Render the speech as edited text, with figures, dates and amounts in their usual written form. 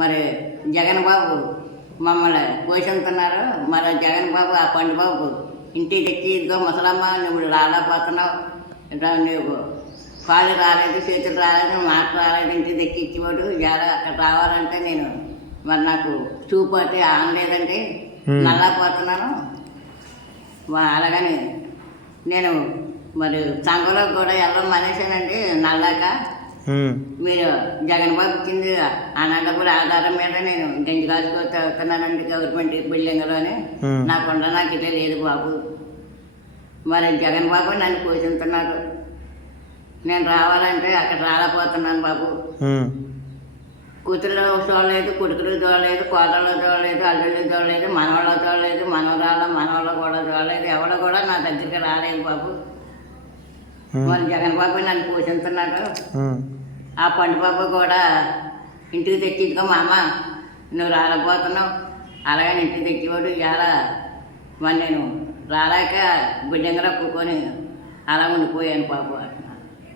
మరి జగన్ బాబు మమ్మల్ని పోషిస్తున్నారు. మరి జగన్ బాబు ఆ పండు బాబు ఇంటికి తెచ్చి ఇదిగో ముసలమ్మ నువ్వు రాలేకపోతున్నావు, నువ్వు కాళ్ళు రాలేదు, చేతులు రాలేదు, మాట రాలేదు, ఇంటికి తెచ్చి ఇచ్చేవాడు. అక్కడ రావాలంటే నేను మరి నాకు చూపు అయితే ఆనలేదంటే నల్లపోతున్నాను. అలాగని నేను మరి సంఘంలో కూడా వెళ్ళడం మానేశానండి. నల్లాక మీరు జగన్ బాబు ఇచ్చింది అనంతపురం ఆధారం మీద నేను గంజి కాసుకు తాగుతున్నానండి గవర్నమెంట్ బిల్డింగ్లోనే. నాకుండా నాకు ఇదే లేదు బాబు. మరి జగన్ బాబు నన్ను పోషిస్తున్నారు. నేను రావాలంటే అక్కడ రాలేకపోతున్నాను బాబు. కూతురు చూడలేదు, కొడుకులు చూడలేదు, కోడళ్ళు చూడలేదు, అల్లుళ్ళు చూడలేదు, మనవాళ్ళు చూడలేదు, మనవాళ్ళు కూడా చూడలేదు. ఎవరు కూడా నా దగ్గరికి రాలేదు బాబు. మరి జగన్ బాబు నన్ను పోషిస్తున్నాడు. ఆ పండు బాబు కూడా ఇంటికి తెచ్చిద్దుకో మా అమ్మ నువ్వు రాలేకపోతున్నావు, అలాగని ఇంటికి తెచ్చేవాడు. ఇలా మరి నేను రాలేక బిల్డింగ్లో కూకొని అలా ఉండిపోయాను బాబు.